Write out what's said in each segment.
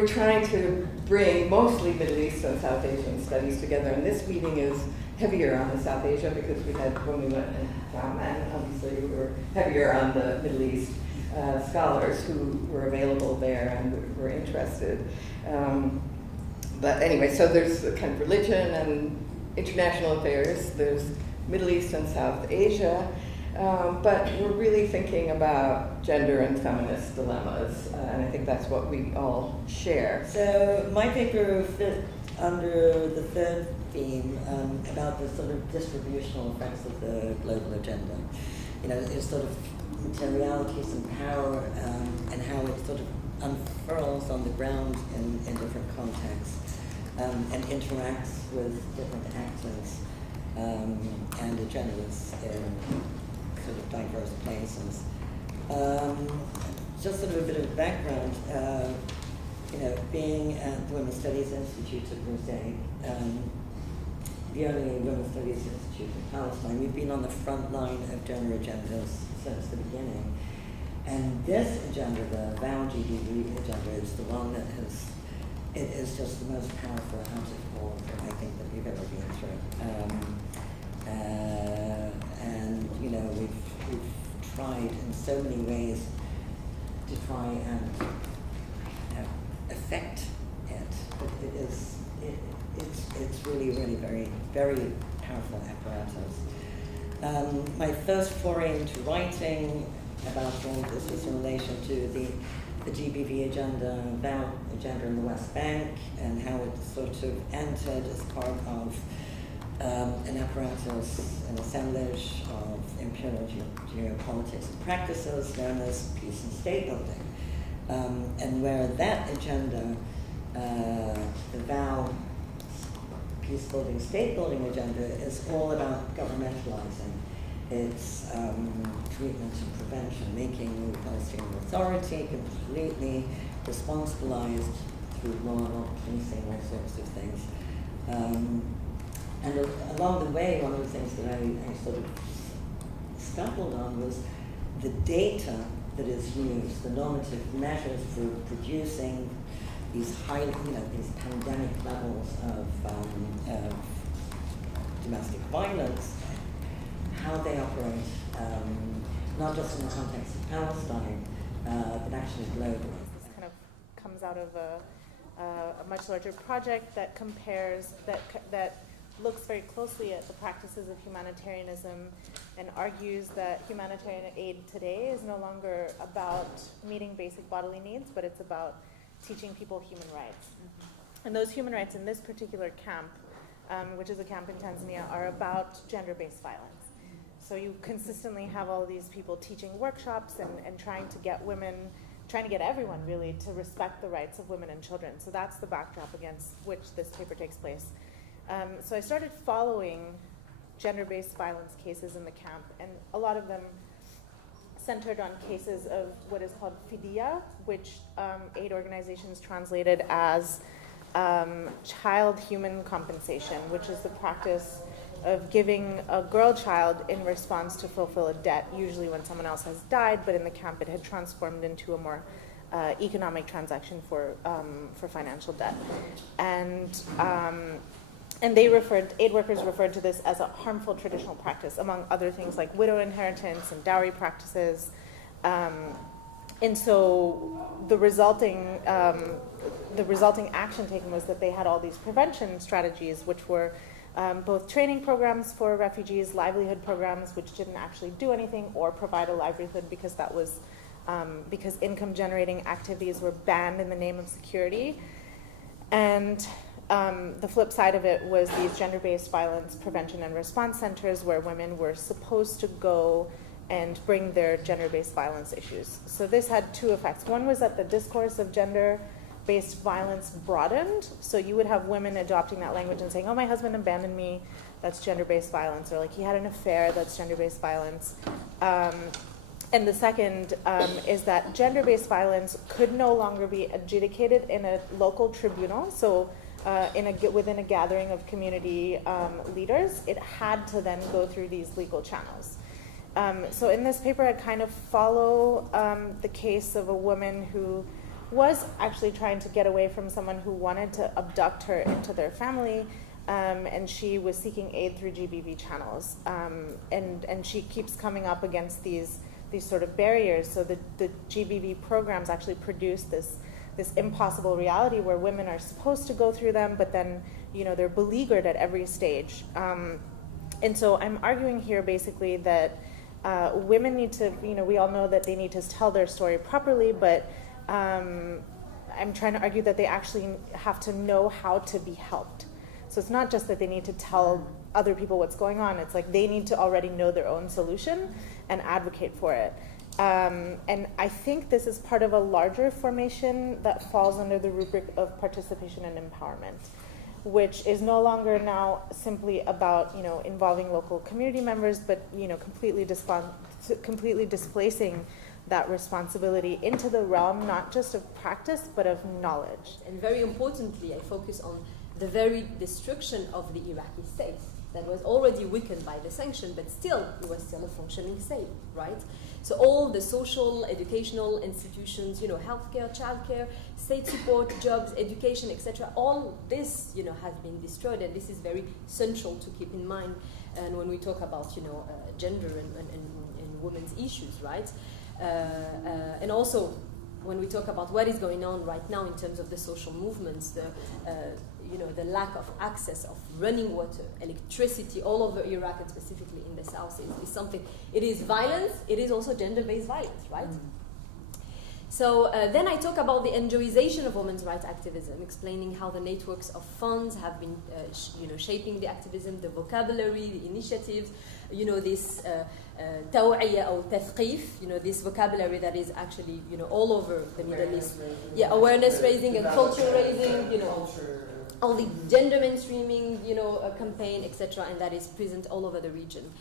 We're trying to bring mostly Middle East and South Asian studies together, and this meeting is heavier on the South Asia because we had, when we went to Amman, obviously we were heavier on the Middle East scholars who were available there and were interested. But anyway, so there's kind of religion and international affairs, there's Middle East and South Asia, but we're really thinking about gender and feminist dilemmas, and I think that's what we all share. So my paper fit under the third theme about the sort of distributional effects of the global agenda. You know, it's sort of materialities and power, and how it sort of unfurls on the ground in different contexts, and interacts with different actors and agendas in sort of diverse places. Just sort of a bit of background, you know, being at the Women's Studies Institute at Marseille, the only Women's Studies Institute in Palestine, we've been on the front line of gender agendas since the beginning. And this agenda, the RGFGV agenda, is the one that it is just the most powerful article that I think that we've ever been through. And, you know, we've tried in so many ways to try and affect it, but it's really, really very, very powerful apparatus. My first foray into writing about all this was in relation to the GBV agenda, about agenda in the West Bank, and how it sort of entered as part of an apparatus, an assemblage of imperial geopolitics and practices known as peace and state building. And where that agenda, the VOW peace building, state building agenda, is all about governmentalizing its treatment and prevention, making the Palestinian Authority completely responsibilized through law, not policing, all sorts of things. And along the way, one of the things that I sort of stumbled on was the data that is used, the normative measures for producing these high, you know, these pandemic levels of domestic violence, how they operate, not just in the context of Palestine, but actually globally. This kind of comes out of a much larger project that compares, that looks very closely at the practices of humanitarianism and argues that humanitarian aid today is no longer about meeting basic bodily needs, but it's about teaching people human rights. Mm-hmm. And those human rights in this particular camp, which is a camp in Tanzania, are about gender-based violence. So you consistently have all these people teaching workshops and trying to get everyone really to respect the rights of women and children. So that's the backdrop against which this paper takes place. So I started following gender-based violence cases in the camp, and a lot of them centered on cases of what is called fidia, which aid organizations translated as child human compensation, which is the practice of giving a girl child in response to fulfill a debt, usually when someone else has died, but in the camp it had transformed into a more economic transaction for financial debt. And aid workers referred to this as a harmful traditional practice, among other things like widow inheritance and dowry practices. And so the resulting action taken was that they had all these prevention strategies, which were both training programs for refugees, livelihood programs, which didn't actually do anything or provide a livelihood because that was because income generating activities were banned in the name of security. And the flip side of it was these gender-based violence prevention and response centers where women were supposed to go and bring their gender-based violence issues. So this had two effects. One was that the discourse of gender-based violence broadened. So you would have women adopting that language and saying, oh, my husband abandoned me, that's gender-based violence, or like he had an affair, that's gender-based violence. And the second is that gender-based violence could no longer be adjudicated in a local tribunal. So within a gathering of community leaders, it had to then go through these legal channels. So in this paper, I kind of follow the case of a woman who was actually trying to get away from someone who wanted to abduct her into their family, and she was seeking aid through GBV channels. And she keeps coming up against these sort of barriers. So the GBV programs actually produce this impossible reality where women are supposed to go through them, but then, you know, they're beleaguered at every stage. And so I'm arguing here basically that women need to, you know, we all know that they need to tell their story properly, but I'm trying to argue that they actually have to know how to be helped. So it's not just that they need to tell other people what's going on, it's like they need to already know their own solution and advocate for it. And I think this is part of a larger formation that falls under the rubric of participation and empowerment, which is no longer now simply about, you know, involving local community members, but, you know, completely displacing that responsibility into the realm, not just of practice, but of knowledge. And very importantly, I focus on the very destruction of the Iraqi state that was already weakened by the sanction, but still, it was still a functioning state, right? So all the social, educational institutions, you know, healthcare, childcare, state support, jobs, education, etc., all this, you know, has been destroyed, and this is very central to keep in mind. And when we talk about, you know, gender and women's issues, right? And also, when we talk about what is going on right now in terms of the social movements, you know, the lack of access of running water, electricity all over Iraq, and specifically in the south, is something. It is violence. It is also gender-based violence, right? So then I talk about the NGOization of women's rights activism, explaining how the networks of funds have been, you know, shaping the activism, the vocabulary, the initiatives, you know, this توعية or تثقيف, you know, this vocabulary that is actually, you know, all over the Middle East. Yeah, awareness raising and culture raising, you know, all the gender mainstreaming, you know, campaign, etc., and that is present all over the region.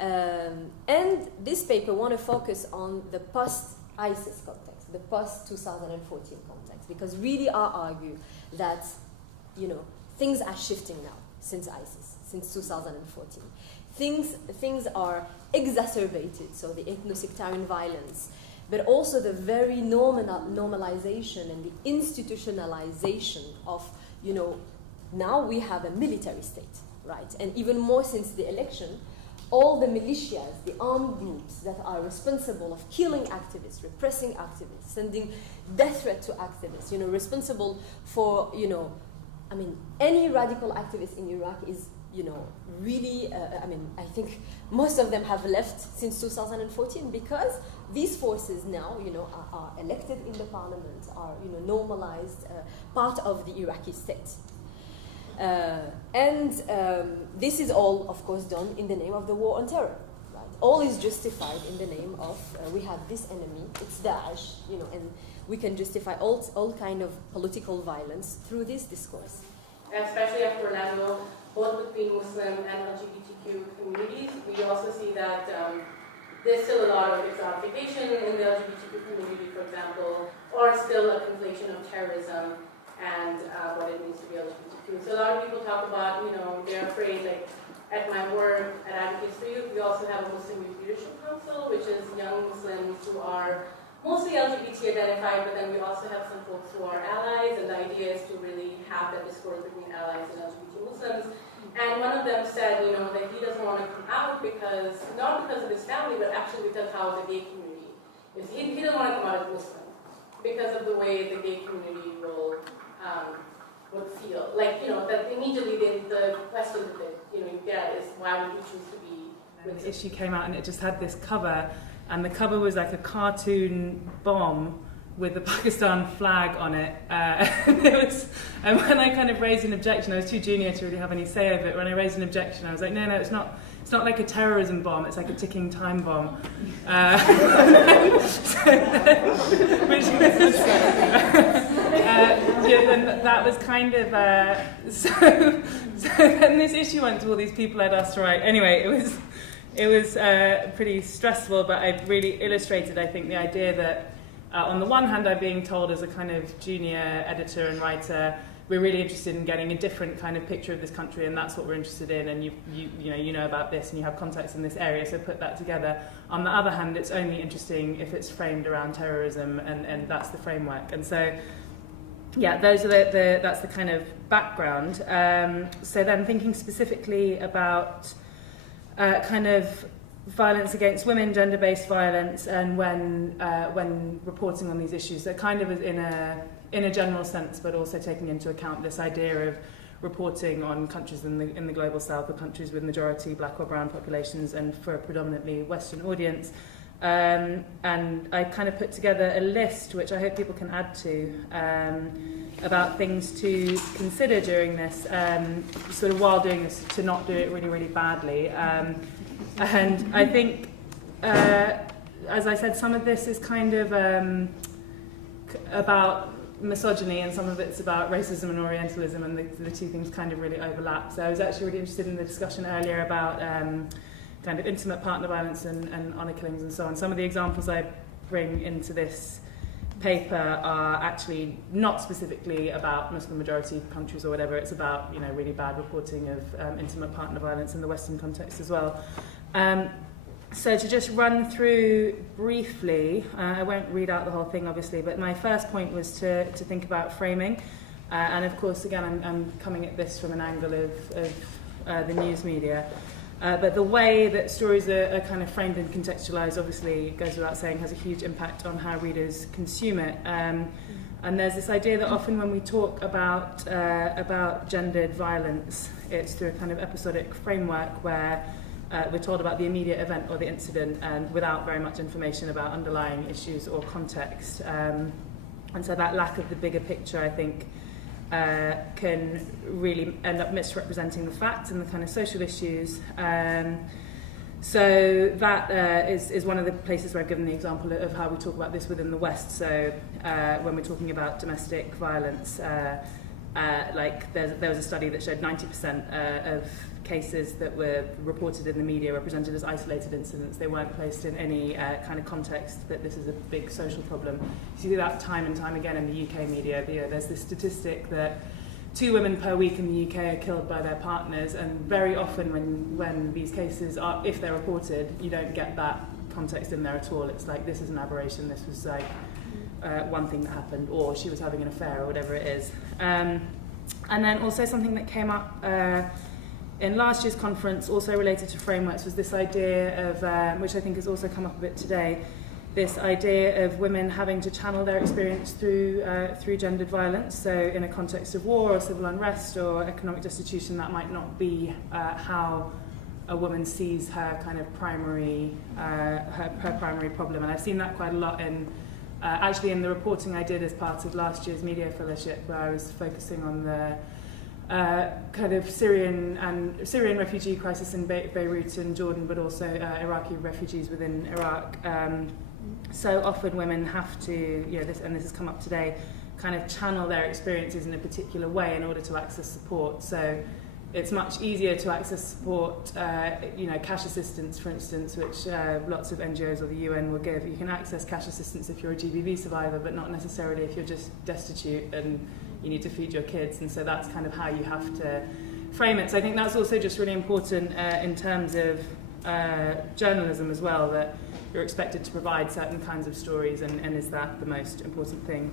And this paper want to focus on the post-ISIS context, the post-2014 context, because really I argue that, you know, things are shifting now since ISIS, since 2014. Things are exacerbated, so the ethno-sectarian violence, but also the very normalization and the institutionalization of, you know, now we have a military state, right? And even more since the election, all the militias, the armed groups that are responsible of killing activists, repressing activists, sending death threat to activists, you know, responsible for, you know, I mean, any radical activist in Iraq is, you know, really, I mean, I think most of them have left since 2014 because these forces now, you know, are elected in the parliament, are, you know, normalized part of the Iraqi state. And this is all, of course, done in the name of the war on terror. Right? All is justified in the name of we have this enemy, it's Daesh, you know, and we can justify all kind of political violence through this discourse. Especially after Orlando, both between Muslim and LGBTQ communities, we also see that there's still a lot of exotification in the LGBTQ community, for example, or still a conflation of terrorism and what it means to be LGBTQ. So a lot of people talk about, you know, they're afraid, like at my work at Advocates for Youth, we also have a Muslim Youth Leadership Council, which is young Muslims who are mostly LGBT identified, but then we also have some folks who are allies, and the idea is to really have that discourse between allies and LGBT Muslims. And one of them said, you know, that he doesn't want to come out because, not because of his family, but actually because how the gay community is. He doesn't want to come out as Muslim because of the way the gay community would feel. Like, you know, that immediately the question that, you know, you get is, why would you choose to be with the issue came out and it just had this cover, and the cover was like a cartoon bomb with the Pakistan flag on it. And when I kind of raised an objection, I was too junior to really have any say over it. When I raised an objection, I was like, no, it's not like a terrorism bomb, it's like a ticking time bomb. Then that was kind of, so then this issue went to all these people at us, right? Anyway, it was pretty stressful, but I really illustrated, I think, the idea that On the one hand, I'm being told as a kind of junior editor and writer, we're really interested in getting a different kind of picture of this country, and that's what we're interested in, and you know about this and you have contacts in this area, so put that together. On the other hand, it's only interesting if it's framed around terrorism, and that's the framework. And so, yeah, those are that's the kind of background. So then thinking specifically about kind of violence against women, gender-based violence, and when reporting on these issues, they're kind of in a general sense, but also taking into account this idea of reporting on countries in the global south, or countries with majority black or brown populations, and for a predominantly Western audience. And I kind of put together a list, which I hope people can add to, about things to consider during this, sort of while doing this, to not do it really, really badly. And I think, as I said, some of this is kind of about misogyny, and some of it's about racism and Orientalism, and the two things kind of really overlap. So I was actually really interested in the discussion earlier about kind of intimate partner violence and honour killings and so on. Some of the examples I bring into this paper are actually not specifically about Muslim majority countries or whatever. It's about, you know, really bad reporting of intimate partner violence in the Western context as well. So to just run through briefly, I won't read out the whole thing obviously, but my first point was to think about framing. And of course, again, I'm coming at this from an angle of the news media. But the way that stories are kind of framed and contextualized, obviously, goes without saying, has a huge impact on how readers consume it. And there's this idea that often when we talk about gendered violence, it's through a kind of episodic framework where we're told about the immediate event or the incident, and without very much information about underlying issues or context. And so that lack of the bigger picture, I think, can really end up misrepresenting the facts and the kind of social issues. So that is one of the places where I've given the example of how we talk about this within the West. So when we're talking about domestic violence, like there was a study that showed 90% of cases that were reported in the media were presented as isolated incidents. They weren't placed in any kind of context that this is a big social problem. You see that time and time again in the UK media. You know, there's this statistic that 2 women per week in the UK are killed by their partners, and very often when these cases are, if they're reported, you don't get that context in there at all. It's like, this is an aberration, this was like one thing that happened, or she was having an affair, or whatever it is. And then also something that came up in last year's conference, also related to frameworks, was this idea of, which I think has also come up a bit today, this idea of women having to channel their experience through gendered violence. So in a context of war or civil unrest or economic destitution, that might not be how a woman sees her kind of primary, her primary problem. And I've seen that quite a lot in, actually in the reporting I did as part of last year's media fellowship, where I was focusing on the kind of Syrian refugee crisis in Beirut and Jordan, but also Iraqi refugees within Iraq. So often women have to, you know, this has come up today, kind of channel their experiences in a particular way in order to access support. So it's much easier to access support, you know, cash assistance, for instance, which lots of NGOs or the UN will give. You can access cash assistance if you're a GBV survivor, but not necessarily if you're just destitute and you need to feed your kids. And so that's kind of how you have to frame it. So I think that's also just really important in terms of journalism as well, that you're expected to provide certain kinds of stories, and is that the most important thing?